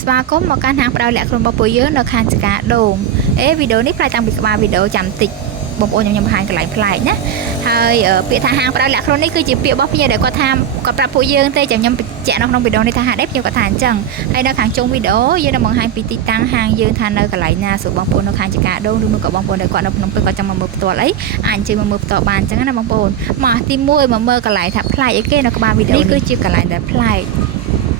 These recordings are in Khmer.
ស្វាគមន៍មកកាន់ហាងផ្ដល់លក្ខខណ្ឌរបស់ពួកយើងនៅខាងចកាដូងវីដេអូនេះផ្លាយតាំងពីក្បាលវីដេអូចាំតិចបងប្អូនខ្ញុំបង្ហាញកន្លែងប្លែកណាហើយពាក្យថាហាងផ្ដល់លក្ខខណ្ឌនេះគឺជាពាក្យរបស់ភ្ញៀវដែលគាត់ថាគាត់ប្រាប់ពួកយើងទេចាំខ្ញុំបញ្ជាក់នៅក្នុងវីដេអូនេះថាហេតុអីភ្ញៀវគាត់ថាអញ្ចឹងហើយនៅខាងចុងវីដេអូយើងនឹងបង្ហាញពីទីតាំងហាងយើងថានៅកន្លែងណាសួរបងប្អូននៅខាងចកាដូងឬមួយក៏បងប្អូនដែលគាត់នៅភ្នំពេញគាត់ចង់មកមើលផ្ទាល់អីអាចអញ្ជើញមកមើលផ្ទាល់បានអញ្ចឹងណាបងប្អូនមកទី1មកមើលកន្លែងថាប្លែកអីគេនៅក្បាលវីដេអូនេះគឺជាកន្លែងដែលប្លែក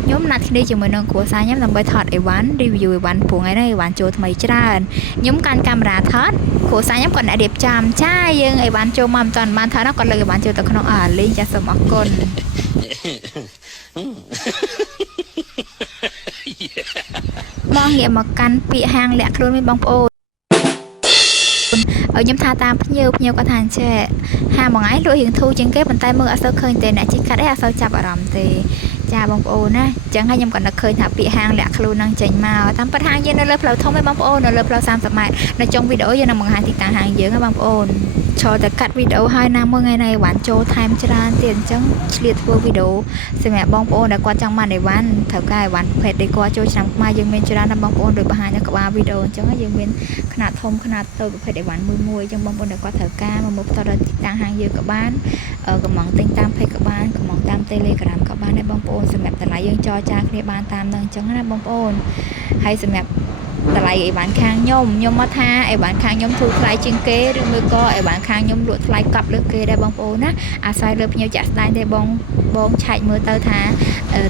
ខ្ញុំណាត់គ្នាជាមួយនឹងគ្រួសារខ្ញុំដើម្បីថតអីវ៉ាន់ review អីវ៉ាន់ព្រោះថ្ងៃនេះអីវ៉ាន់ចូលថ្មីច្រើនខ្ញុំកាន់កាមេរ៉ាថតគ្រួសារខ្ញុំគាត់អ្នករៀបចំចាយើងអីវ៉ាន់ចូលមកមិនតាន់បានថតគាត់លើកអីវ៉ាន់ចូលទៅក្នុងលេងចាសូមអរគុណមកងាកមកកាន់ពាក្យហាងលាក់ខ្លួនវិញបងប្អូនខ្ញុំថាតាមភ្ញៀវគាត់ថាអញ្ចេះហាងមួយថ្ងៃលក់រៀងធូរជាងគេប៉ុន្តែមើលអត់សូវឃើញទេអ្នកជិះកាត់អីអត់សូវចាប់អារម្មណ៍ទេចាបងប្អូនណាអញ្ចឹងហើយខ្ញុំក៏នឹកឃើញថាពាក្យហាងលាក់ខ្លួននឹងចេញមកតាមពិតហាងយើងនៅលើផ្លូវធំឯងបងប្អូននៅលើផ្លូវ30ម៉ែត្រនៅចុងវីដេអូយើងនឹងបង្ហាញទីតាំងហាងយើងណាបងប្អូនឈរតែកាត់វីដេអូហើយណាមួយថ្ងៃនេះវ៉ាន់ចូលថែមច្រើនទៀតអញ្ចឹងឆ្លៀតធ្វើវីដេអូសម្រាប់បងប្អូនដែលគាត់ចង់បានអីវ៉ាន់ត្រូវការអីវ៉ាន់ប្រភេទដែលគាត់ចូលឆ្នាំខ្មែរយើងមានច្រើនណាស់បងប្អូនដោយបង្ហាញនៅក្បាលវីដេអូអញ្ចឹងយើងមានຂະຫນាតធំຂະຫນាតតូចប្រភេទអីវ៉ាន់មួយអញ្ចឹងបងប្អូនដែលគាត់ត្រូវការមកមើលផ្ទាល់ដល់ទីតាំងហាងយើងក៏បានកំងទិញតាម page ក៏បានកំងតាម Telegram ក៏បានដែរបងប្អូនសម្រាប់តម្លៃយើងចរចាគ្នាបានតាមនឹងអញ្ចឹងណាបងប្អូនហើយសម្រាប់តម្លៃអីវ៉ាន់ខាងខ្ញុំមកថាអីវ៉ាន់ខាងខ្ញុំធូរថ្លៃជាងគេឬមួយក៏អីវ៉ាន់ខាងខ្ញុំលក់ថ្លៃកប់លើគេដែរបងប្អូនណាអាស្រ័យលើភ្ញៀវចាក់ស្ដែងទេបងឆែកមើលទៅថា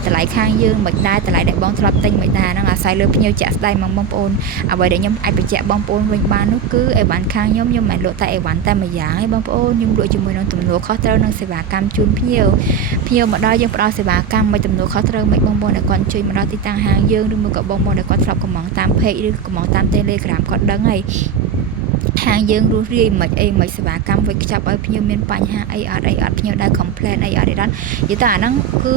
តម្លៃខាងយើងមិនដែរតម្លៃដែលបងធ្លាប់ទិញមិនដែរហ្នឹងអាស្រ័យលើភ្ញៀវចាក់ស្ដែងមកបងប្អូនអ្វីដែលខ្ញុំអាចបញ្ជាក់បងប្អូនវិញបាននោះគឺអីវ៉ាន់ខាងខ្ញុំមិនលក់តែអីវ៉ាន់តែមួយយ៉ាងទេបងប្អូនខ្ញុំលក់ជាមួយនឹងទំនួលខុសត្រូវនឹងសេវាកម្មជូនភ្ញៀវមកដល់យើងផ្ដល់សេវាកម្មមិនទំនួលខុសត្រូវមិនបងប្អូនដែលគាត់ជួយមកដល់ទីតាំងហាងយើងឬមួយក៏បងប្អូនដែលគាត់ធ្លាប់កំងតាម page ឬកំងតាម Telegram គាត់ដឹងហើយហាងយើងរស់រាយមិនអីមិនសេវាកម្មវិខ្ចប់ឲ្យភ្ញៀវមានបញ្ហាអីអត់ភ្ញៀវដែល complain អីអត់និយាយទៅអាហ្នឹងគឺ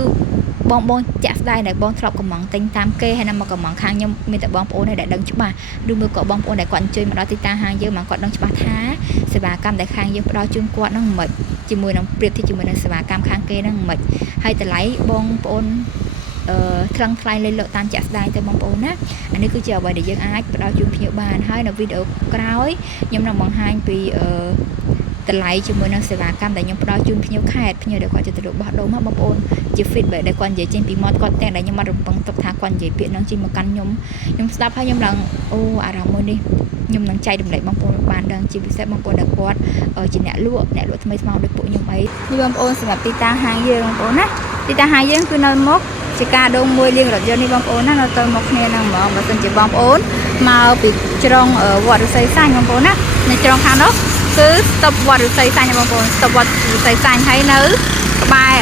បងចាក់ស្ដាយដែលបងធ្លាប់កំងទិញតាមគេហើយណាមកកំងខាងខ្ញុំមានតែបងប្អូនដែលដឹងច្បាស់ឬមួយក៏បងប្អូនដែលគាត់អញ្ជើញមកដល់ទីតាំងហាងយើងមកគាត់ដឹងច្បាស់ថាសេវាកម្មដែលខាងយើងផ្ដល់ជូនគាត់ហ្នឹងមិនជាមួយនឹងប្រៀបធៀបជាមួយនឹងសេវាកម្មខាងគេហ្នឹងមិនហើយតម្លៃបងប្អូនថ្លឹងថ្លែងលេខលោកតាមចាក់ស្ដែងទៅបងប្អូនណាអានេះគឺជាអ្វីដែលយើងអាចផ្ដល់ជូនភ្ញៀវបានហើយនៅវីដេអូក្រោយខ្ញុំនឹងបង្ហាញពីតម្លៃជាមួយនឹងសេវាកម្មដែលខ្ញុំផ្ដល់ជូនភ្ញៀវខេត្តភ្ញៀវដែលគាត់ចិត្តទៅបោះដូងមកបងប្អូនជា feedback ដែលគាត់និយាយចេញពីមាត់គាត់តែដែលខ្ញុំមិនរំពឹងទុកថាគាត់និយាយពាក្យហ្នឹងចេញមកកាន់ខ្ញុំស្ដាប់ហើយខ្ញុំឡើងអូអារម្មណ៍មួយនេះខ្ញុំនឹងចែករំលែកបងប្អូនបានដឹងជាពិសេសបងប្អូនដែលគាត់ជាអ្នកលក់ថ្មីស្មោះដូចពួកខ្ញុំអីនេះបងប្អូនសម្រាប់ទីតាំងហាងយើងបងប្អូនណាទីតាំងហាងយើងគឺនៅមុខជាការដងមួយលៀងរថយន្តនេះបងប្អូនណានៅទៅមកគ្នានឹងហ្មងបើសិនជាបងប្អូនមកពីជ្រុងវត្តរិស័យសាញ់បងប្អូនណានៅជ្រុងខាងនោះគឺស្តុបវត្តរិស័យសាញ់បងប្អូនស្តុបវត្តរិស័យសាញ់ហើយនៅក្បែរ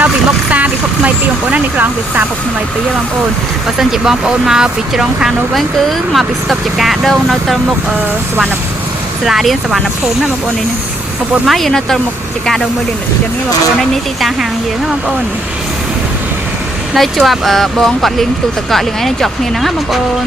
នៅពីមុខផ្សារពិភពថ្មី2បងប្អូនណានេះខ្លងពីផ្សារពិភពថ្មី2បងប្អូនបើសិនជាបងប្អូនមកពីជ្រុងខាងនោះវិញគឺមកពីស្តុបជាការដងនៅទៅមុខសវណ្ណសាលារៀនសវណ្ណភូមិណាបងប្អូននេះបងប្អូនមកយើងនៅទៅមុខជាការដងមួយលៀងរថយន្តនេះបងប្អូននេះទីតាំងហាងយើងណាបងប្អូននៅជាប់បងគាត់លេងទូតកកលេងអីនៅជាប់គ្នាហ្នឹងណាបងប្អូន